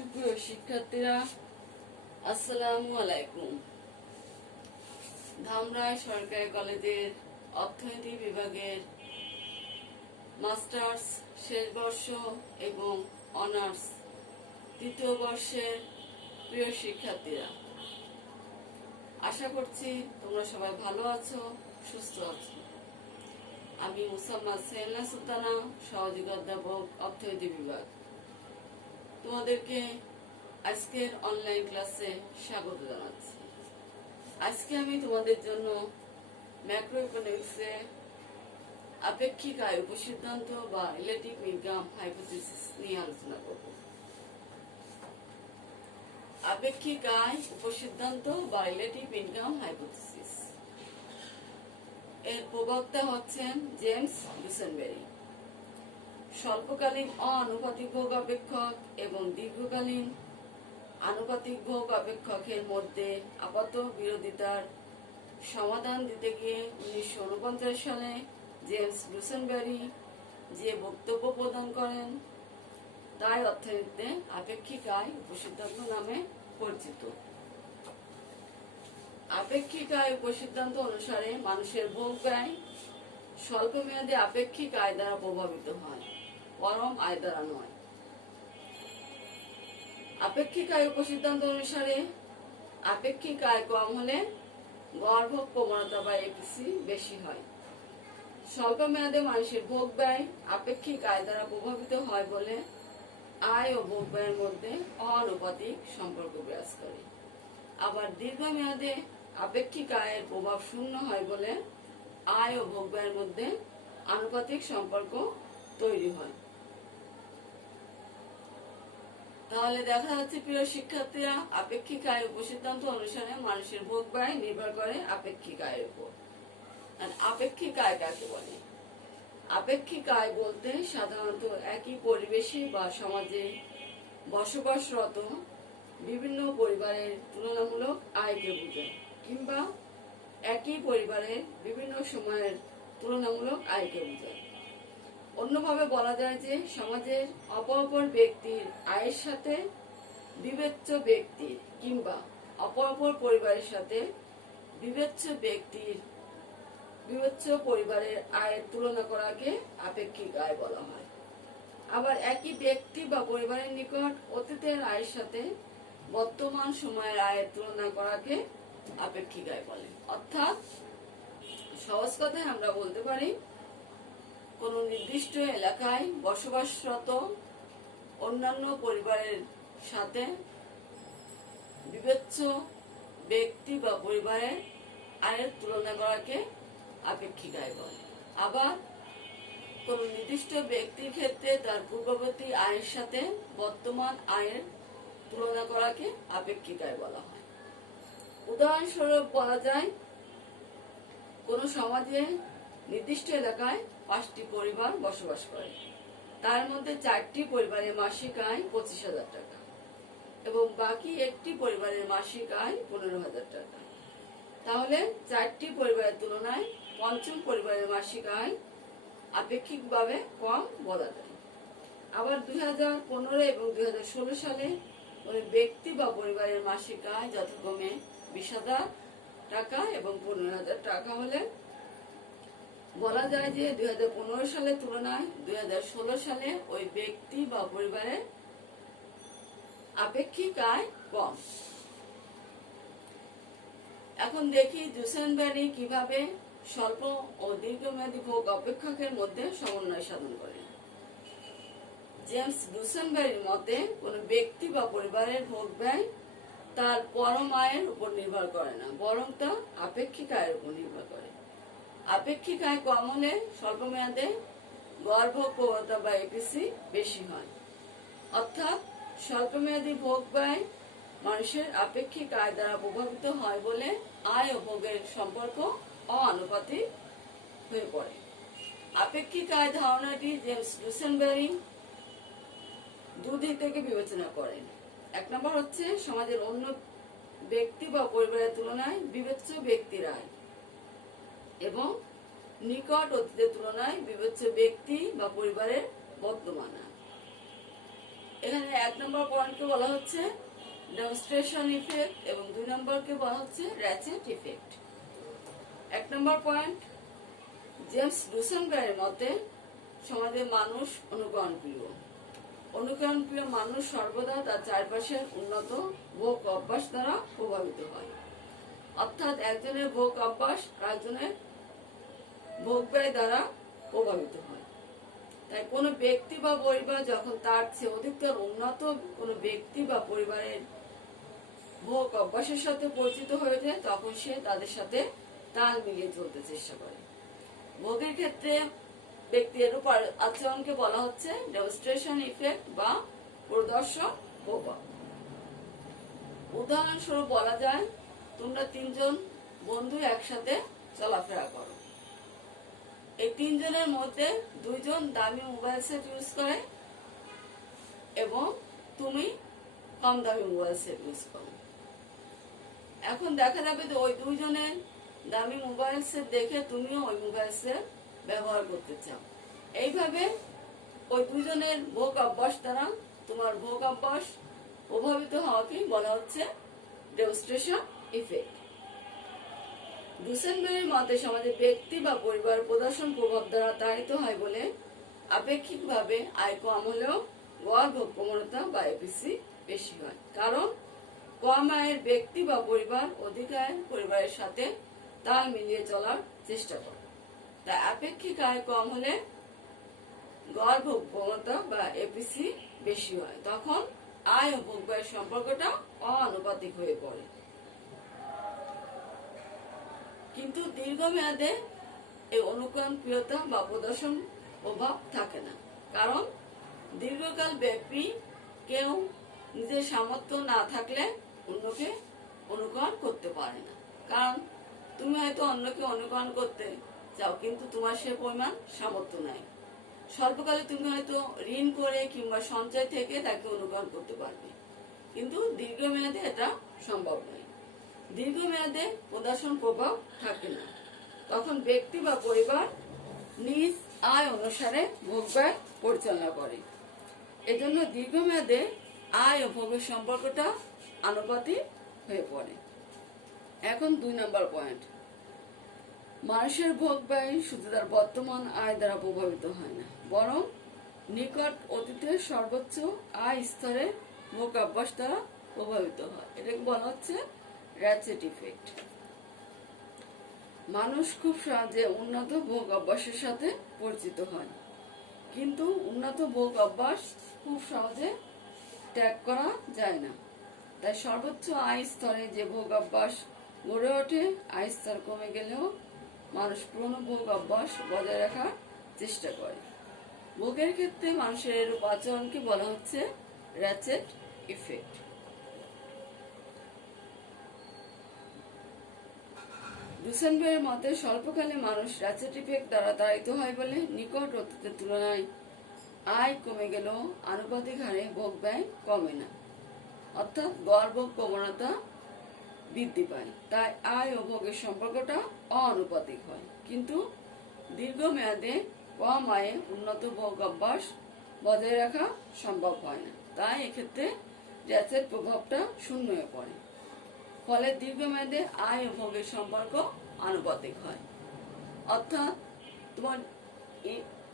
সুপ্রিয় শিক্ষার্থীরা, আসসালামু আলাইকুম। ধামরাই সরকারি কলেজের অর্থনীতি বিভাগের মাস্টার্স শেষ বর্ষ এবং অনার্স তৃতীয় বর্ষের প্রিয় শিক্ষার্থীরা, আশা করছি তোমরা সবাই ভালো আছো, সুস্থ আছো। আমি মুসাম্মাদ সেলিনা সুলতানা, সহযোগী অধ্যাপক, অর্থনীতি বিভাগ। তোমাদেরকে আজকের অনলাইন ক্লাসে স্বাগত জানাচ্ছি। আজকে আমি তোমাদের জন্য ম্যাক্রো ইকোনমিক্সে আপেক্ষিক আয় উপসিদ্ধান্ত বা রিলেটিভ ইনকাম হাইপোথিসিস নিয়ে আলোচনা করব। আপেক্ষিক আয় উপসিদ্ধান্ত বা রিলেটিভ ইনকাম হাইপোথিসিস এর প্রবক্তা হচ্ছেন জেমস ডুসেনবেরি। স্বল্পকালীন অআনুপাতিক ভোগ অপেক্ষক এবং দীর্ঘকালীন আনুপাতিক ভোগ অপেক্ষকের মধ্যে আপাত বিরোধিতার সমাধান দিতে গিয়ে 1949 সালে জেমস ডুসেনবেরি যে বক্তব্য প্রদান করেন তাই অর্থনীতিতে আপেক্ষিক আয় উপসিদ্ধান্ত নামে পরিচিত। আপেক্ষিক আয় উপসিদ্ধান্ত অনুসারে মানুষের ভোগ ব্যয় স্বল্পমেয়াদী আপেক্ষিক আয় দ্বারা প্রভাবিত হয়, পরম আয় দ্বারা নয়। আপেক্ষিক আয় উপসিদ্ধান্ত অনুসারে আপেক্ষিক আয় কম হলে গড় ভোগ প্রবণতা বা এপিসি বেশি হয়। স্বল্প মেয়াদে মানুষের ভোগ ব্যয় আপেক্ষিক আয় দ্বারা প্রভাবিত হয় বলে আয় ও ভোগ ব্যয়ের মধ্যে অআনুপাতিক সম্পর্ক বিরাজ করে। আবার দীর্ঘমেয়াদে আপেক্ষিক আয়ের প্রভাব শূন্য হয় বলে আয় ও ভোগ ব্যয়ের মধ্যে আনুপাতিক সম্পর্ক তৈরি হয়। তাহলে দেখা যাচ্ছে প্রিয় শিক্ষার্থীরা, আপেক্ষিক আয় উপসিদ্ধান্ত অনুসারে মানুষের ভোগ ব্যয় নির্ভর করে আপেক্ষিক আয়ের উপর। আর আপেক্ষিক আয় কাকে বলে? আপেক্ষিক আয় বলতে সাধারণত একই পরিবেশে বা সমাজে বসবাসরত বিভিন্ন পরিবারের তুলনামূলক আয়কে বোঝায়, কিংবা একই পরিবারের বিভিন্ন সময়ের তুলনামূলক আয়কে বোঝায়। অন্যভাবে বলা যায় যে সমাজের অপর ব্যক্তির আয়ের সাথে বিবেচ্য ব্যক্তির কিংবা অপর পরিবারের সাথে বিবেচ্য পরিবারের আয়ের তুলনা করাকে আপেক্ষিক আয় বলা হয়। আবার একই ব্যক্তি বা পরিবারের নিকট অতীতের আয়ের সাথে বর্তমান সময়ের আয়ের তুলনা করাকে আপেক্ষিক আয় বলে। অর্থাৎ সহজ কথায় আমরা বলতে পারি, কোন নির্দিষ্ট এলাকায় বসবাসরত অন্যান্য পরিবারের সাথে বিবেচ্য ব্যক্তি বা পরিবারের আয়ের তুলনা করাকে আপেক্ষিক আয় বলে। আবার কোন নির্দিষ্ট ব্যক্তির ক্ষেত্রে তার পূর্ববর্তী আয়ের সাথে বর্তমান আয়ের তুলনা করাকে আপেক্ষিক আয় বলা হয়। উদাহরণস্বরূপ বলা যায়, কোন সমাজে নির্দিষ্ট এলাকায় 5টি পরিবার বসবাস করে, তার মধ্যে 4টি পরিবারের মাসিক আয় 25,000 টাকা এবং বাকি একটি পরিবারের মাসিক আয় 15,000 টাকা। তাহলে 4টি পরিবারের তুলনায় পঞ্চম পরিবারের মাসিক আয় আপেক্ষিকভাবে কম বলা যায়। আবার 2015 এবং 2016 সালে ওই ব্যক্তি বা পরিবারের মাসিক আয় যথাক্রমে 20,000 টাকা এবং 15,000 টাকা হলে বলা যায় যে 2015 সালের তুলনায় 2016 সালে ওই ব্যক্তি বা পরিবারের আপেক্ষিক আয় কম। এখন দেখি ডুসেনবেরি কিভাবে স্বল্প ও দীর্ঘমেয়াদী ভোগ অপেক্ষকের মধ্যে সমন্বয় সাধন করেন। জেমস ডুসেনবেরির মতে কোন ব্যক্তি বা পরিবারের ভোগ ব্যয় তার পরম আয়ের উপর নির্ভর করে না, বরং তা আপেক্ষিক আয়ের উপর নির্ভর করে। আপেক্ষিক আয় কম হলে স্বল্প মেয়াদে গড় ভোগ প্রবণতা বা এপিসি বেশি হয়। অর্থাৎ স্বল্পমেয়াদী ভোগ ব্যয় মানুষের আপেক্ষিক আয় দ্বারা প্রভাবিত হয় বলে আয় ও ভোগের সম্পর্ক অআনুপাতিক হয়ে পড়ে। আপেক্ষিক আয় ধারণাটি জেমস ডুসেনবেরি দুদিক থেকে বিবেচনা করেন। এক নম্বর হচ্ছে সমাজের অন্য ব্যক্তি বা পরিবারের তুলনায় বিবেচ্য ব্যক্তির আয় এবং নিকট অতীতের তুলনায় বিবেচ্য ব্যক্তি বা পরিবারের বর্তমান আয়। এখানে এক নম্বর পয়েন্টকে বলা হচ্ছে ডেমনস্ট্রেশন ইফেক্ট এবং 2 নম্বরকে বলা হচ্ছে র্যাচেট ইফেক্ট। 1 নম্বর পয়েন্ট, জেমস ডুসেনবের মতে সমাজের মানুষ অনুকরণপ্রিয়। অনুকরণপ্রিয় মানুষ সর্বদা তার চারপাশের উন্নত ভোগ অভ্যাস দ্বারা প্রভাবিত হয়। অর্থাৎ একজনের ভোগ অভ্যাস আরেকজনের ভোগ ব্যয় দ্বারা প্রভাবিত হয়। তাই কোনো ব্যক্তি বা পরিবার যখন তার চেয়ে অধিকতর উন্নত কোনো ব্যক্তি বা পরিবারের ভোগ অভ্যাসের সাথে পরিচিত হয়ে যায়, তখন সে তাদের সাথে তাল মিলিয়ে চলতে চেষ্টা করে। ভোগের ক্ষেত্রে ব্যক্তির উপর আচরণকে বলা হচ্ছে ডেমনস্ট্রেশন ইফেক্ট বা প্রদর্শন প্রভাব। উদাহরণস্বরূপ বলা যায়, তোমরা 3 জন বন্ধু একসাথে চলাফেরা করো। এই 3 জনের মধ্যে 2 জন দামি মোবাইল সেট ইউজ করে এবং তুমি কম দামি মোবাইল সেট ইউজ করো। এখন দেখা যাবে যে ওই 2 জনের দামি মোবাইল সেট দেখে তুমিও ওই মোবাইল সেট ব্যবহার করতে চাও। এইভাবে ওই 2 জনের ভোগ অভ্যাস দ্বারা তোমার ভোগ অভ্যাস প্রভাবিত হওয়াকে বলা হচ্ছে ডেমনস্ট্রেশন ইফেক্ট। ডুসেনবের মতে সমাজে ব্যক্তি বা পরিবার প্রদর্শন প্রভাব দ্বারা তাড়িত হয় বলে আপেক্ষিকভাবে আয় কম হলেও গড় ভোগ প্রবণতা বা এপিসি বেশি হয়। কারণ কম আয়ের ব্যক্তি বা পরিবার অধিক আয়ের পরিবারের সাথে তাল মিলিয়ে চলার চেষ্টা করে। তাই আপেক্ষিক আয় কম হলে গড় ভোগ প্রবণতা বা এপিসি বেশি হয়। তখন আয় ও ভোগ ব্যয়ের সম্পর্কটা অআনুপাতিক হয়ে পড়ে। কিন্তু দীর্ঘমেয়াদে এই অনুকরণপ্রিয়তা বা প্রদর্শন প্রভাব থাকে না। কারণ দীর্ঘকাল ব্যাপী কেউ নিজের সামর্থ্য না থাকলে অন্যকে অনুকরণ করতে পারে না। কারণ তুমি হয়তো অন্যকে অনুকরণ করতে চাও, কিন্তু তোমার সে পরিমাণ সামর্থ্য নাই। স্বল্পকালে তুমি হয়তো ঋণ করে কিংবা সঞ্চয় থেকে তাকে অনুকরণ করতে পারবে, কিন্তু দীর্ঘমেয়াদে এটা সম্ভব নয়। দীর্ঘমেয়াদে প্রদর্শন প্রভাব থাকে না। তখন ব্যক্তি বা পরিবার নিজ আয় অনুসারে ভোগ ব্যয় পরিচালনা করে। এজন্য দীর্ঘমেয়াদে আয় ও ভোগের সম্পর্কটা আনুপাতিক হয়ে পড়ে। এখন 2 নম্বর পয়েন্ট, মানুষের ভোগ ব্যয় শুধু তার বর্তমান আয় দ্বারা প্রভাবিত হয় না, বরং নিকট অতীতের সর্বোচ্চ আয় স্তরে ভোগ অভ্যাস দ্বারা প্রভাবিত হয়। এটাকে বলা হচ্ছে র্যাচেট ইফেক্ট। মানুষ খুব সহজে উন্নত ভোগ অভ্যাসের সাথে পরিচিত হয়, কিন্তু উন্নত ভোগ অভ্যাস খুব সহজে ত্যাগ করা যায় না। তাই সর্বোচ্চ আয় স্তরে যে ভোগ অভ্যাস গড়ে ওঠে, আয় স্তর কমে গেলেও মানুষ পুরনো ভোগ অভ্যাস বজায় রাখার চেষ্টা করে। ভোগের ক্ষেত্রে মানুষের এরূপ আচরণকে বলা হচ্ছে র্যাচেট ইফেক্ট। ডুসেনবের মতে স্বল্পকালে মানুষ র্যাচেট ইফেক্ট দ্বারা তাড়িত হয় বলে নিকট অতীতের তুলনায় আয় কমে গেলেও আনুপাতিক হারে ভোগ ব্যয় কমে না, অর্থাৎ গড় ভোগ প্রবণতা বৃদ্ধি পায়। তাই আয় ও ভোগের সম্পর্কটা অআনুপাতিক হয়। কিন্তু দীর্ঘমেয়াদে কম আয়ে উন্নত ভোগ অভ্যাস বজায় রাখা সম্ভব হয় না। তাই এক্ষেত্রে র্যাচেট প্রভাবটা শূন্য হয়ে পড়ে। ফলে দীর্ঘমেয়াদে আয় ও ভোগের সম্পর্ক আনুপাতিক হয়। অর্থাৎ তোমার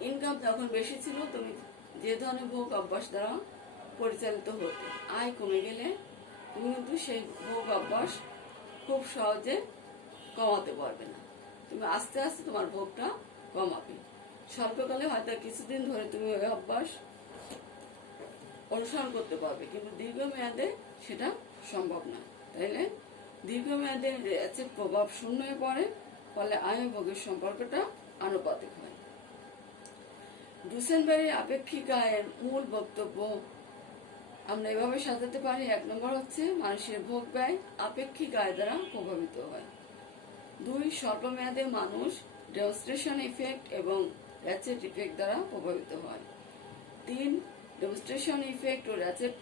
ইনকাম যখন বেশি ছিল, তুমি যে ধরনের ভোগ অভ্যাস দ্বারা পরিচালিত হতে, আয় কমে গেলে তুমি কিন্তু সেই ভোগ অভ্যাস খুব সহজে কমাতে পারবে না। তুমি আস্তে আস্তে তোমার ভোগটা কমাবে। স্বল্পকালে হয়তো কিছুদিন ধরে তুমি ওই অভ্যাস অনুসরণ করতে পারবে, কিন্তু দীর্ঘমেয়াদে সেটা সম্ভব না। তাইলে দীর্ঘমেয়াদে র্যাচেট প্রভাব শূন্য হয়ে পড়ে, ফলে আয় ও ভোগের সম্পর্কটা আনুপাতিক হয়। ডুসেনবেরির আপেক্ষিক আয়ের মূল বক্তব্য আমরা এভাবে সাজাতে পারি। 1 নম্বর হচ্ছে মানুষের ভোগ ব্যয় আপেক্ষিক আয় দ্বারা প্রভাবিত হয়। 2, স্বল্পমেয়াদে মানুষ ডেমনস্ট্রেশন ইফেক্ট এবং র্যাচেট ইফেক্ট দ্বারা প্রভাবিত হয়। 3, ডেমনস্ট্রেশন ইফেক্ট ও র্যাচেট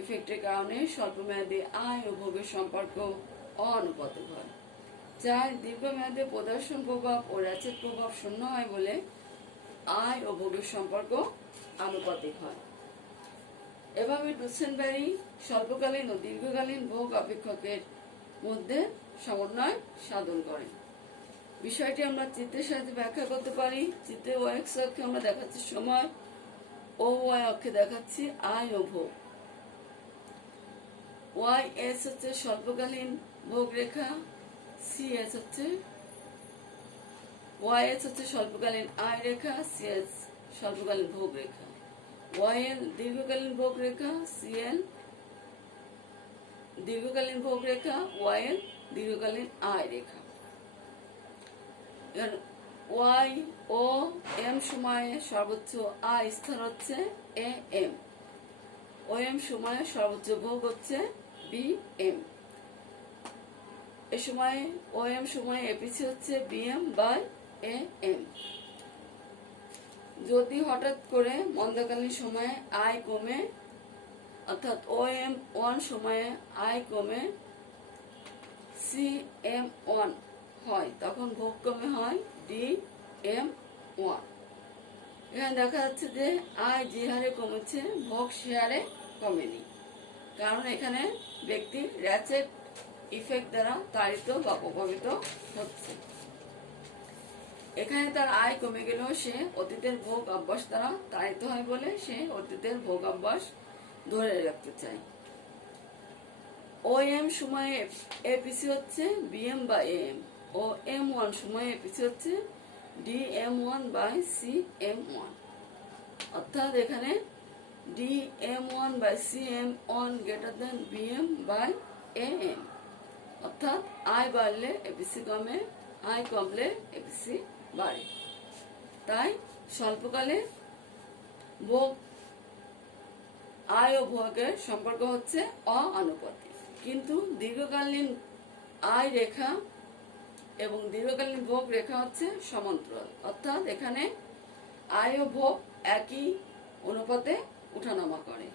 ইফেক্টের কারণে স্বল্পমেয়াদে আয় ও ভোগের সম্পর্ক অআনুপাতিক হয়। 4, দীর্ঘমেয়াদে প্রদর্শন প্রভাব ও র্যাচেট প্রভাব শূন্য হয় বলে আয় ও ভোগের সম্পর্ক আনুপাতিক হয়। এভাবে ডুসেনবেরি স্বল্পকালীন ও দীর্ঘকালীন ভোগ অপেক্ষকের মধ্যে সমন্বয় সাধন করেন। বিষয়টি আমরা চিত্রের সাহায্যে ব্যাখ্যা করতে পারি। চিত্রে ওয়াই এক্স অক্ষে আমরা দেখাচ্ছি সময়, ও ওয়াই অক্ষে দেখাচ্ছি আয় ও ভোগ। ওয়াই এস হচ্ছে স্বল্পকালীন ভোগ রেখা, সি এস হচ্ছে ওয়াই এস হচ্ছে স্বল্পকালীন আয় রেখা, সি এস স্বল্পকালীন ভোগ রেখা। ওয়াই এল দীর্ঘকালীন ভোগ রেখা, সি এল দীর্ঘকালীন ভোগ রেখা, ওয়াই এল দীর্ঘকালীন আয় রেখা। ওয়াই ও এম সময়ে সর্বোচ্চ আয় স্তর হচ্ছে এ এম, ও এম সময়ে সর্বোচ্চ ভোগ হচ্ছে বি এম। এ সময়ে ও এম সময়ে এপিসি হচ্ছে B M by A M. যদি হঠাৎ করে মন্দকালীন সময়ে আয় কমে, অর্থাৎ ও এম ওয়ান সময়ে আয় কমে সি এম ওয়ান হয়, তখন ভোগ কমে হয় ডি এম ওয়ান। এখানে দেখা যাচ্ছে যে আয় যে হারে কমেছে ভোগ সে হারে কমেনি, কারণ এখানে ব্যক্তি র্যাচেট ইফেক্ট দ্বারা তাড়িত বা প্রভাবিত হচ্ছে। এখানে তার আয় কমে গেলেও সে অতীতের ভোগ অভ্যাস দ্বারা তাড়িত হয় বলে সে অতীতের ভোগ অভ্যাস ধরে রাখতে চায়। ও এম সময়ে এপিসি হচ্ছে বিএম বা এম, ও এম ওয়ান সময়ে এপিসি হচ্ছে D M one by C M one. অর্থাৎ এখানে D M one by C M one greater than B M by A M. অর্থাৎ আয় বাড়লে এপিসি কমে, আয় কমলে এপিসি বাড়ে। তাই স্বল্পকালে ভোগ আয় ও ভোগের সম্পর্ক হচ্ছে অআনুপাতিক, কিন্তু দীর্ঘকালীন আয় রেখা এবং দীর্ঘকালীন ভোগ রেখা হচ্ছে সমান্তরাল। অর্থাৎ এখানে আয় ও ভোগ একই অনুপাতে উঠানামা করে,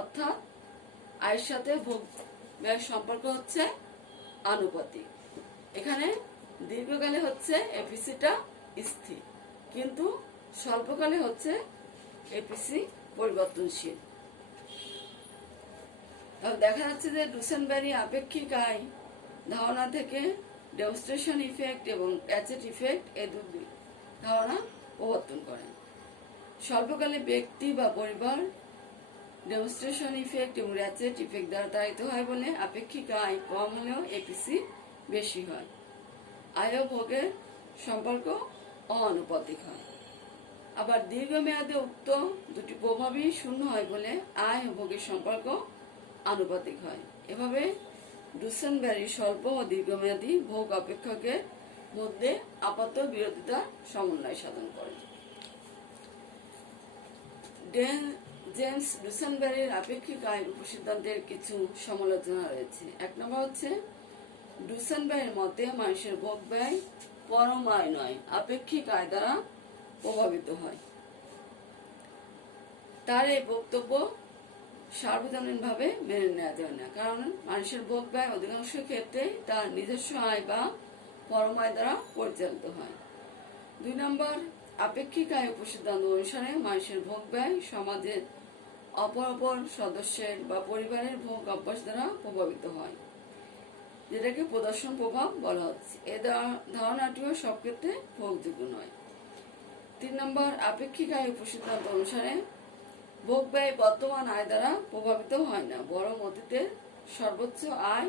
অর্থাৎ আয়ের সাথে ভোগ ব্যয়ের সম্পর্ক হচ্ছে আনুপাতিক। এখানে দীর্ঘকালে হচ্ছে এপিসিটা স্থির, কিন্তু স্বল্পকালে হচ্ছে এপিসি পরিবর্তনশীল। দেখা যাচ্ছে যে ডুসেনবেরি আপেক্ষিক আয় ধারণা থেকে ডেমনস্ট্রেশন ইফেক্ট এবং প্যাচেট ইফেক্ট এই দুটি ধারণা প্রবর্তন করেন। স্বল্পকালে ব্যক্তি বা পরিবার ডেমনস্ট্রেশন ইফেক্ট এবং র্যাচেট ইফেক্ট দ্বারা তাড়িত হয় বলে আপেক্ষিক আয় কম হলেও এপিসি বেশি হয়। আয় ও ভোগের সম্পর্ক অআনুপাতিক হয়। আবার দীর্ঘমেয়াদে উক্ত দুটি প্রভাবই শূন্য হয় বলে আয় ও ভোগের সম্পর্ক আনুপাতিক হয়। এভাবে ডুসেনবেরি স্বল্প ও দীর্ঘমেয়াদী ভোগ অপেক্ষকের মধ্যে আপাত বিরোধিতা সমন্বয় সাধন করে। জেমস ডুসেনবেরির আপেক্ষিক আয় উপসিদ্ধান্তের কিছু সমালোচনা রয়েছে। এক নম্বর হচ্ছে ডুসেনবেরির মতে মানুষের ভোগ ব্যয় পরম আয় নয়, আপেক্ষিক আয় দ্বারা প্রভাবিত হয়। তার এই বক্তব্য সার্বজনীনভাবে মেনে নেওয়া যায় না, কারণ মানুষের ভোগ ব্যয় অধিকাংশ ক্ষেত্রে তার নিজস্ব আয় বা পরম আয় দ্বারা পরিচালিত হয়। 2 নম্বর, আপেক্ষিক আয় উপসিদ্ধান্ত অনুসারে মানুষের ভোগ ব্যয় সমাজের অপর সদস্যের বা পরিবারের ভোগ অভ্যাস দ্বারা প্রভাবিত হয়, যেটাকে প্রদর্শন প্রভাব বলা হচ্ছে। এই ধারণাটিও সব ক্ষেত্রে ভোগযোগ্য নয়। 3 নম্বর, আপেক্ষিক আয় উপসিদ্ধান্ত অনুসারে ভোগ ব্যয় বর্তমান আয় দ্বারা প্রভাবিত হয় না, বরং অতীতের সর্বোচ্চ আয়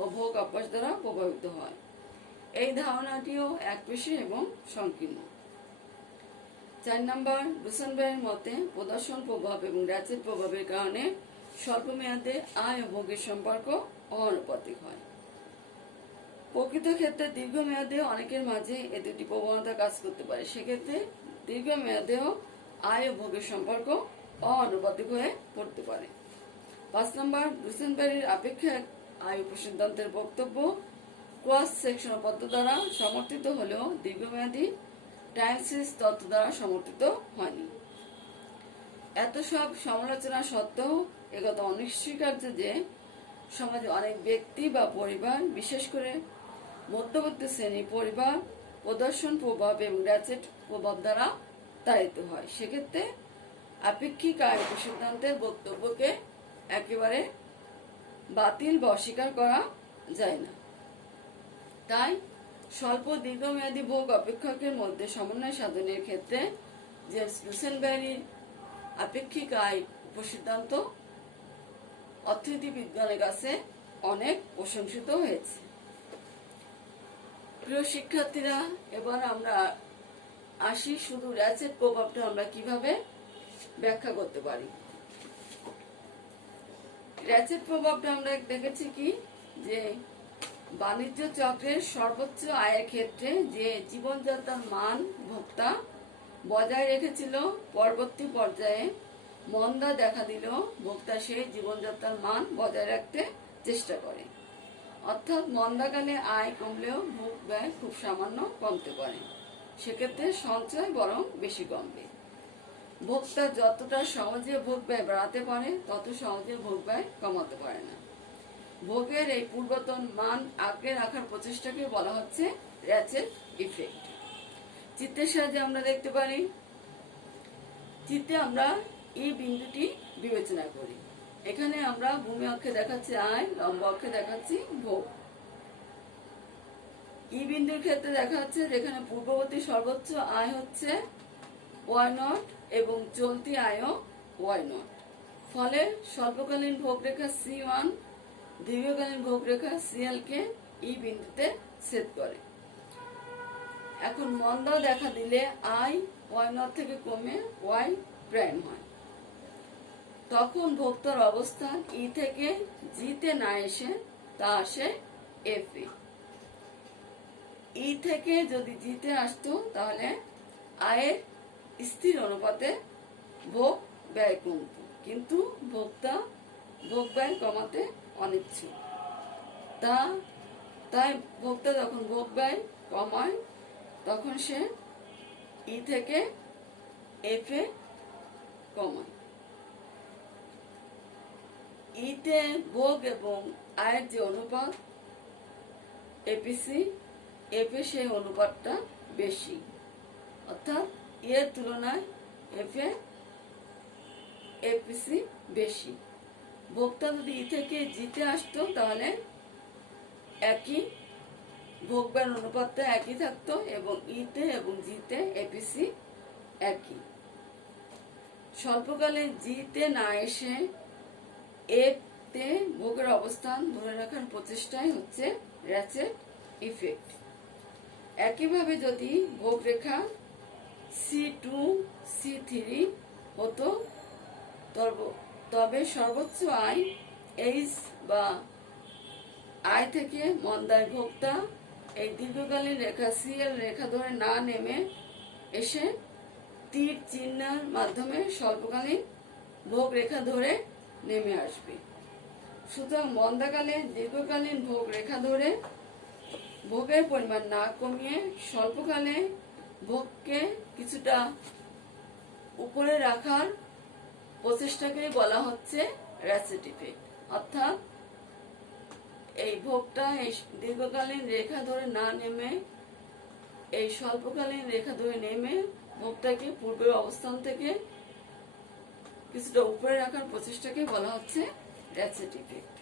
ও ভোগ অভ্যাস দ্বারা প্রভাবিত হয়। এই ধারণাটিও একপেশে এবং সংকীর্ণ। 4 নম্বর, ডুসেনবেরির মতে প্রদর্শন প্রভাব এবং র্যাচেট প্রভাবের কারণে স্বল্পমেয়াদে আয় ও ভোগের সম্পর্ক অআনুপাতিক হয়। প্রকৃত ক্ষেত্রে দীর্ঘমেয়াদে অনেকের মাঝে এ দুটি প্রবণতা কাজ করতে পারে, সেক্ষেত্রে দীর্ঘমেয়াদেও আয় ও ভোগের সম্পর্ক অআনুপাতিক হয়ে পড়তে পারে। 5 নম্বর, ডুসেনবেরির আপেক্ষিক আয় উপসিদ্ধান্তের বক্তব্য ক্রস সেকশন তত্ত্ব দ্বারা সমর্থিত হলেও দীর্ঘমেয়াদী টাইম সিরিজ তত্ত্ব দ্বারা সমর্থিত হয়নি। এত সব সমালোচনা সত্ত্বেও একথা অনস্বীকার্য যে সমাজে অনেক ব্যক্তি বা পরিবার, বিশেষ করে মধ্যবর্তী শ্রেণী পরিবার প্রদর্শন প্রভাব এবং র্যাচেট প্রভাব দ্বারা তাড়িত হয়। সেক্ষেত্রে আপেক্ষিক আয় উপসিদ্ধান্তের বক্তব্যকে একেবারে বাতিল বা অস্বীকার করা যায় না। তাই স্বল্প দীর্ঘমেয়াদী ভোগ অপেক্ষকের মধ্যে সমন্বয় সাধনের ক্ষেত্রে জেমস ডুসেনবেরির আপেক্ষিক আয় উপসিদ্ধান্ত অর্থনীতিবিদগণের কাছে অনেক প্রশংসিত হয়েছে। প্রিয় শিক্ষার্থীরা, এবার আমরা আসি শুধু র্যাচেট প্রভাবটা আমরা কিভাবে ব্যাখ্যা করতে পারি। র্যাচেট প্রভাবটা আমরা দেখেছি কি, যে বাণিজ্য চক্রের সর্বোচ্চ আয়ের ক্ষেত্রে যে জীবনযাত্রার মান ভোক্তা বজায় রেখেছিল, পরবর্তী পর্যায়ে মন্দা দেখা দিল ভোক্তা সেই জীবনযাত্রার মান বজায় রাখতে চেষ্টা করে। অর্থাৎ মন্দাকালে আয় কমলেও ভোগ ব্যয় খুব সামান্য কমতে পারে, সেক্ষেত্রে সঞ্চয় বরং বেশি কমবে। ভোক্তা যতটা সহজে ভোগ ব্যয় বাড়াতে পারে তত সহজে ভোগ ব্যয় কমাতে পারে না। ভোগের এই পূর্বতন মান আঁকড়ে রাখার প্রচেষ্টাকে বলা হচ্ছে র্যাচেট ইফেক্ট। চিত্রের সাহায্যে আমরা দেখতে পারি, চিত্রে আমরা এই বিন্দুটি বিবেচনা করি। এখানে আমরা ভূমি অক্ষে দেখাচ্ছি আয়, লম্ব অক্ষে দেখাচ্ছি ভোগ। এই বিন্দুর ক্ষেত্রে দেখা যাচ্ছে যেখানে পূর্ববর্তী সর্বোচ্চ আয় হচ্ছে Y0 এবং চলতি আয়ও Y0। ফলে স্বল্পকালীন ভোগ রেখা C1 দীর্ঘকালীন ভোগ রেখা CL কে এই বিন্দুতে ছেদ করে। এখন মন্দা দেখা দিলে আয় Y0 থেকে কমে Y প্রাইম হয়। তখন ভোক্তার অবস্থান ই থেকে জিতে না এসে তা আসে এফ এ। ই থেকে যদি জিতে আসতো তাহলে আয়ের স্থির অনুপাতে ভোগ ব্যয় কমত, কিন্তু ভোক্তা ভোগ ব্যয় কমাতে অনিচ্ছুক। তাই ভোক্তা যখন ভোগ ব্যয় কমায় তখন সে ই থেকে এফ এ কমায়। ইতে ভোগ এবং আয়ের যে অনুপাত এপিসি, এফে সেই অনুপাতটা বেশি, অর্থাৎ এর তুলনায় এফে এপিসি বেশি। ভোক্তা যদি ই থেকে জিতে আসতো তাহলে একই ভোগ ব্যয়ের অনুপাতটা একই থাকতো এবং ইতে এবং জিতে এপিসি একই। স্বল্পকালে জিতে না এসে এতে ভোগের অবস্থান ধরে রাখার প্রচেষ্টাই হচ্ছে র্যাচেট ইফেক্ট। একইভাবে যদি ভোগ রেখা C2 C3 হতো তবে সর্বোচ্চ আয় এইচ বা আয় থেকে মন্দায় ভোক্তা এই দীর্ঘকালীন রেখা CL রেখা ধরে না নেমে এসে তীর চিহ্নের মাধ্যমে স্বল্পকালীন ভোগ রেখা ধরে নেমে আসবে। সুতরাং মন্দাকালে দীর্ঘকালীন ভোগ রেখা ধরে ভোগের পরিমাণ না কমিয়ে স্বল্পকালে ভোগকে কিছুটা উপরে রাখার প্রচেষ্টাকে বলা হচ্ছে র্যাচেট ইফেক্ট। অর্থাৎ এই ভোগটা এই দীর্ঘকালীন রেখা ধরে না নেমে এই স্বল্পকালীন রেখা ধরে নেমে ভোগটাকে পূর্বের অবস্থান থেকে কিছুটা উপরে রাখার প্রচেষ্টাকে বলা হচ্ছে র্যাচেট ইফেক্ট।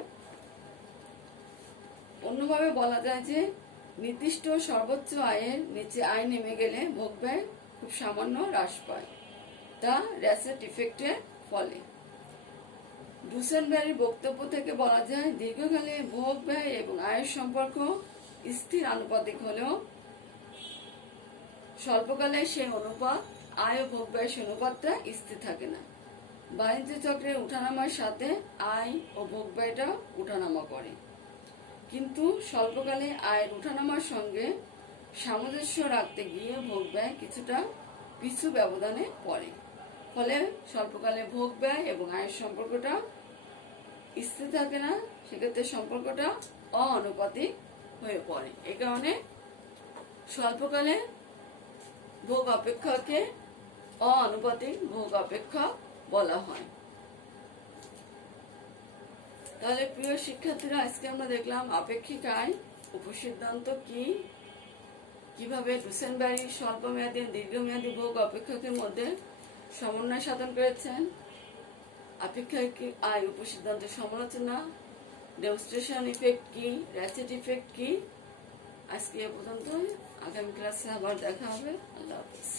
অন্যভাবে বলা যায় যে নির্দিষ্ট সর্বোচ্চ আয়ের নিচে আয় নেমে গেলে ভোগ ব্যয় খুব সামান্য হ্রাস পায়, তা র্যাচেট ইফেক্টের ফলে। ডুসেনবেরির বক্তব্য থেকে বলা যায় দীর্ঘকালে ভোগ ব্যয় এবং আয়ের সম্পর্ক স্থির আনুপাতিক হলেও স্বল্পকালে সেই অনুপাত আয় ও ভোগ ব্যয় সেই অনুপাতটা স্থির থাকে না। বাণিজ্য চক্রের উঠানামার সাথে আয় ও ভোগ ব্যয়টা উঠানামা করে, কিন্তু স্বল্পকালে আয়ের উঠানামার সঙ্গে সামঞ্জস্য রাখতে গিয়ে ভোগ ব্যয় কিছুটা পিছু ব্যবধানে পড়ে। ফলে স্বল্পকালে ভোগ ব্যয় এবং আয়ের সম্পর্কটা স্থির থাকে না, সেক্ষেত্রে সম্পর্কটা অআনুপাতিক হয়ে পড়ে। এ কারণে স্বল্পকালে ভোগ অপেক্ষাকে অআনুপাতিক ভোগ অপেক্ষা বলা হয়। তাহলে প্রিয় শিক্ষার্থীরা, আজকে আমরা দেখলাম আপেক্ষিক আয় উপসিদ্ধান্ত কি, কিভাবে ডুসেনবেরি স্বল্পমেয়াদী দীর্ঘমেয়াদী ভোগ অপেক্ষকের মধ্যে সমন্বয় সাধন করেছেন। আপেক্ষিক আয় উপসিদ্ধান্তের সমালোচনা, ডেমনস্ট্রেশন ইফেক্ট কি, র্যাচেট ইফেক্ট কি। আজকে এ পর্যন্ত, আগামী ক্লাসে আবার দেখা হবে। আল্লাহ হাফেজ।